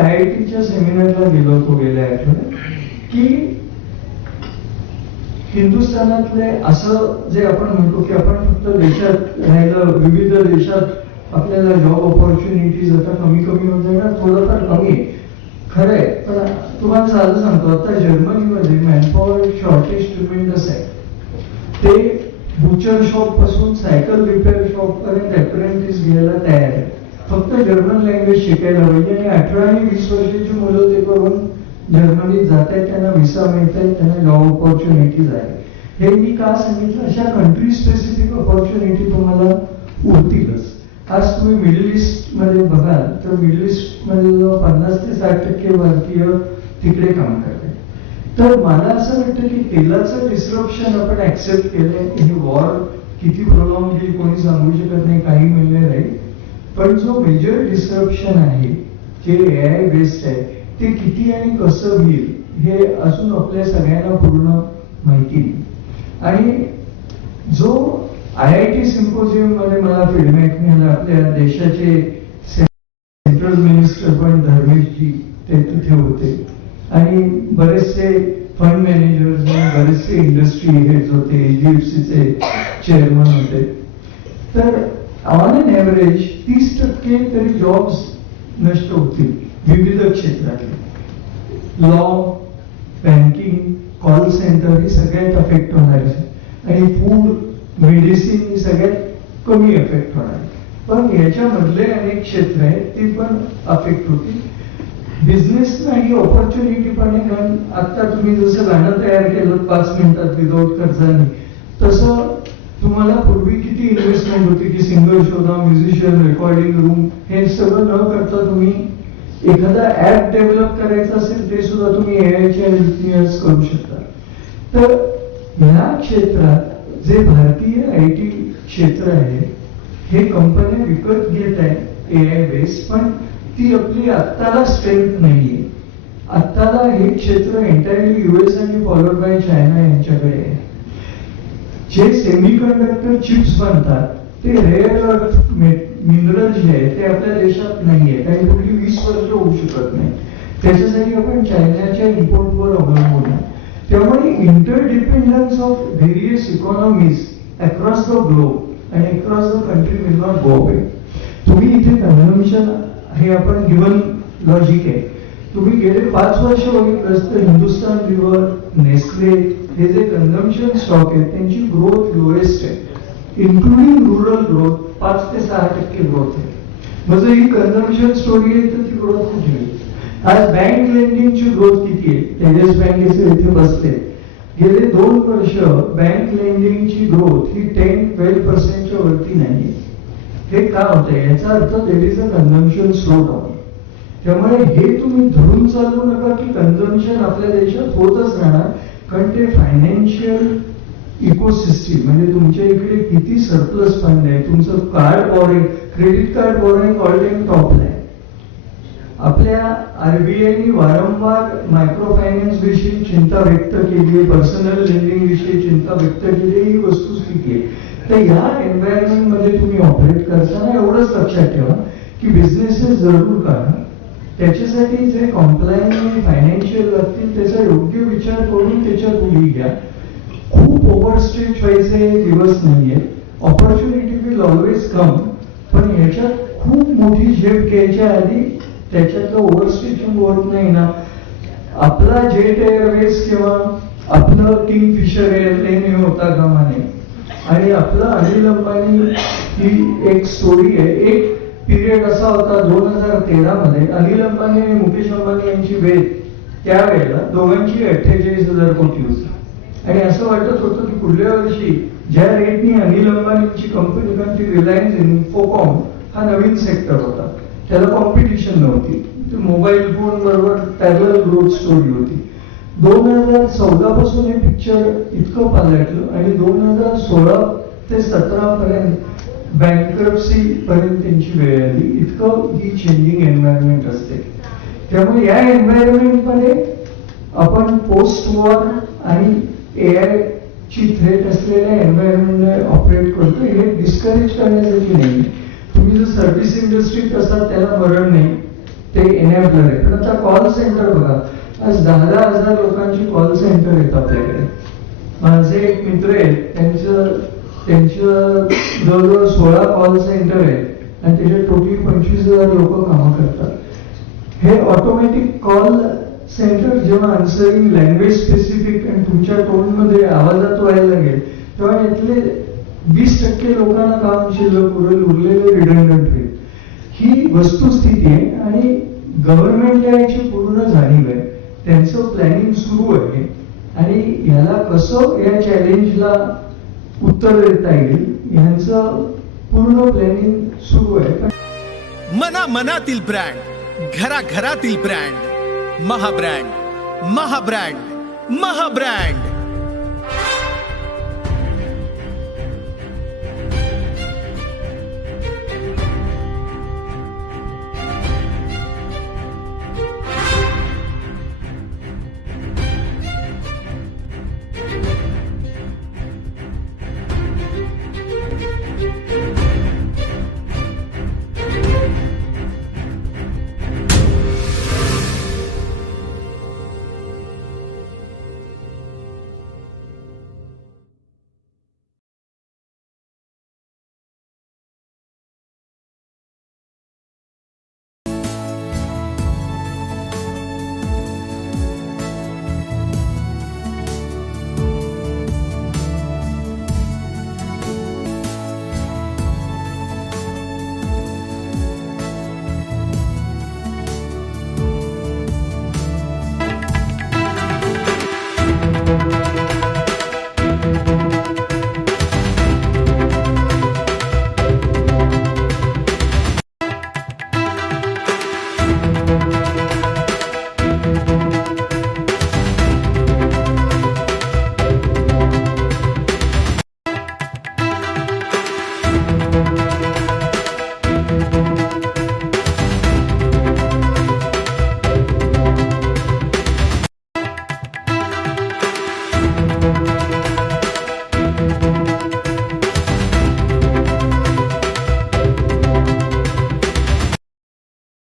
IITच्या सेमिनारला गेलो होतो गेल्या आठवड्यात की हिंदुस्थानातले असं जे आपण म्हणतो की आपण फक्त देशात राहिलं, विविध देशात आपल्याला जॉब ऑपॉर्च्युनिटीज आता कमी कमी होत जाणार, थोडंफार कमी आहे खरंय. पण तुम्हाला साधं सांगतो, आता जर्मनीमध्ये मॅनपॉवर शॉर्टेज ट्रिमेंडस आहे. ते बुचर शॉप पासून सायकल रिपेअर शॉप पर्यंत अप्रेंटिस घ्यायला तयार आहे. फक्त जर्मन लँग्वेज शिकायला पाहिजे. आणि 18 आणि 20 वर्षाची मुलं ते करून जर्मनीत जात आहेत, त्यांना व्हिसा मिळत आहेत, त्यांना जॉब ऑपॉर्च्युनिटीज आहे. हे मी का सांगितलं, अशा कंट्री स्पेसिफिक ऑपॉर्च्युनिटी तुम्हाला उरतीलच. आज तुम्ही मिडल ईस्ट मध्ये बघाल तर मिडल ईस्ट मध्ये जवळ 50 ते 60% भारतीय तिकडे काम करतात. तर मला असं वाटतं की तेलाचं डिस्ट्रप्शन आपण ऍक्सेप्ट केलंय. हे वॉर किती प्रोलॉंग होईल कोणी सांगू शकत नाही, काही महिने राहील. पण जो मेजर डिस्ट्रप्शन आहे जे AI बेस्ड आहे ते किती आणि कसं होईल हे अजून आपल्या सगळ्यांना पूर्ण माहिती नाही. आणि जो IIT सिम्पोजियम मध्ये मला फीडबॅक मिळाला, आपल्या देशाचे सेंट्रल मिनिस्टर पण धर्मेशजी ते तिथे होते आणि बरेचसे फंड मॅनेजर्स, बरेचसे इंडस्ट्री हेड्स होते, HDFCचे चेअरमन होते. तर ऑन एन ॲव्हरेज 30% तरी जॉब्स नष्ट होतील विविध क्षेत्रातले. लॉ, बँकिंग, कॉल सेंटर हे सगळ्यात अफेक्ट होणार आहे. आणि फूड, मेडिसिन ही सगळ्यात कमी अफेक्ट होणार आहे. पण याच्यामधले अनेक क्षेत्र आहेत ते पण अफेक्ट होतील. बिझनेसला ही ऑपॉर्च्युनिटी पण आहे. कारण आता तुम्ही जसं गाणं तयार केलं 5 मिनिटात विदाऊट खर्चाने, तसं तुम्हाला पूर्वी किती इन्व्हेस्टमेंट होती की सिंगर शोधा, म्युझिशियन, रेकॉर्डिंग रूम, हे सगळं न करता तुम्ही एखादा ऍप डेव्हलप करायचा असेल ते सुद्धा तुम्ही AIच्या हेल्पने करू शकता. तर ह्या क्षेत्रात जे भारतीय IT क्षेत्र आहे हे कंपन्या विकत घेत आहेत AI बेस, पण ती आपली आत्ताला स्ट्रेंथ नाहीये. आत्ताला हे क्षेत्र एंटायरली US आणि फॉलोड बाय चायना यांच्याकडे आहे. जे सेमीकंडक्टर चिप्स बनतात ते रेअर अर्थ मिनरल जे आहे ते आपल्या देशात नाहीये आणि पुढली 20 वर्ष होऊ शकत नाही. त्याच्यासाठी आपण चायनाच्या इम्पोर्टवर अवलंबून आहे. त्यामुळे interdependence of various economies across the globe आणि across the country will not go away. तुम्ही इथे कन्झम्पशन हे आपण गिवन लॉजिक आहे. तुम्ही गेले 5 वर्ष बघितलं तर हिंदुस्तान लिव्हर, नेस्ले हे जे कन्झम्पशन स्टॉक आहेत त्यांची ग्रोथ लोएस्ट आहे. इन्क्लुडिंग रुरल ग्रोथ 5 ते 6% ग्रोथ आहे. म्हणजे ही कन्झम्पशन स्टोरी आहे तर ती ग्रोथ कुठे आहे? आज बँक लेंडिंगची ग्रोथ किती आहे? तेजस बँकेचे इथे बसते. गेले 2 वर्ष बँक लेंडिंगची ग्रोथ ही 10-12% वरती नाही. हे का होतंय? याचा अर्थ there is a consumption slow down. त्यामुळे हे तुम्ही धरून चालू नका की कन्झम्पशन आपल्या देशात होतच राहणार, कारण ते फायनान्शियल इकोसिस्टीम म्हणजे तुमच्या इकडे किती सरप्लस फंड आहे, तुमचं card borrowing, credit card borrowing all time टॉपला आहे. आपल्या RBIने वारंवार मायक्रो फायनान्स विषयी चिंता व्यक्त केली आहे, पर्सनल लेंडिंग विषयी चिंता व्यक्त केली, ही वस्तुस्थिती आहे. तर या एन्व्हायरमेंट मध्ये तुम्ही ऑपरेट करताना एवढंच लक्षात ठेवा की बिझनेसेस जरूर करा, त्याच्यासाठी जे कॉम्प्लायन्स आणि फायनान्शियल लागतील त्याचा योग्य विचार करून त्याच्यात उडी घ्या. खूप ओव्हरस्ट्रेच व्हायचे दिवस नाहीये. ऑपॉर्च्युनिटी विल ऑलवेज कम, पण याच्यात खूप मोठी झेप घ्यायच्या आधी त्याच्यातलं ओव्हरस्ट्रेचिंग होत नाही ना. आपला जेट एअरवेज किंवा आपलं किंगफिशर एअरलाईन हे होता कामा नये. आणि आपलं अनिल अंबानी ही एक स्टोरी आहे. एक पिरियड असा होता 2013 मध्ये अनिल अंबानी आणि मुकेश अंबानी यांची वेळ त्यावेळेला दोघांची 48,000 कोटी होती. आणि असं वाटत होतं की पुढल्या वर्षी ज्या रेटनी अनिल अंबानींची कंपनी, कारण ती रिलायन्स इन्फोकॉम हा नवीन सेक्टर होता, त्याला कॉम्पिटिशन नव्हती, मोबाईल फोन बरोबर पॅरलल ग्रोथ स्टोरी होती. 2014 पासून हे पिक्चर इतकं पालटलं आणि 2016 ते 17 पर्यंत बँक्रप्सी पर्यंत त्यांची वेळ आली. इतकं ही चेंजिंग एन्व्हायरमेंट असते. त्यामुळे या एन्व्हायरमेंट मध्ये आपण पोस्ट वॉर आणि AI ची थ्रेट असलेल्या एन्व्हायरमेंटने ऑपरेट करतो. हे डिस्करेज करण्यासाठी नाही. तुम्ही जर सर्व्हिस इंडस्ट्रीत असाल त्याला मरण नाही, ते एनेबलर आहे. पण आता कॉल सेंटर बघा, आज 10,000 लोकांची कॉल सेंटर आहेत आपल्याकडे. माझे एक मित्र आहेत, त्यांचं जवळजवळ 16 कॉल सेंटर आहेत आणि त्याचे टोटली 25,000 लोक कामं करतात. हे ऑटोमॅटिक कॉल सेंटर जेव्हा आन्सरिंग लँग्वेज स्पेसिफिक आणि तुमच्या टोनमध्ये आवाजात व्हायला लागेल, तेव्हा यातले 20% लोकांना काम शिल्लक उरेल, उरलेले रिडंडंट होईल. ही वस्तुस्थिती आहे आणि गव्हर्नमेंटला याची पूर्ण जाणीव आहे. त्यांचं प्लॅनिंग सुरू आहे आणि ह्याला कसं या चॅलेंजला उत्तर देता येईल ह्यांचं पूर्ण प्लॅनिंग सुरू आहे. मनातील ब्रँड, घराघरातील ब्रँड, महाब्रँड, महाब्रँड, महाब्रँड.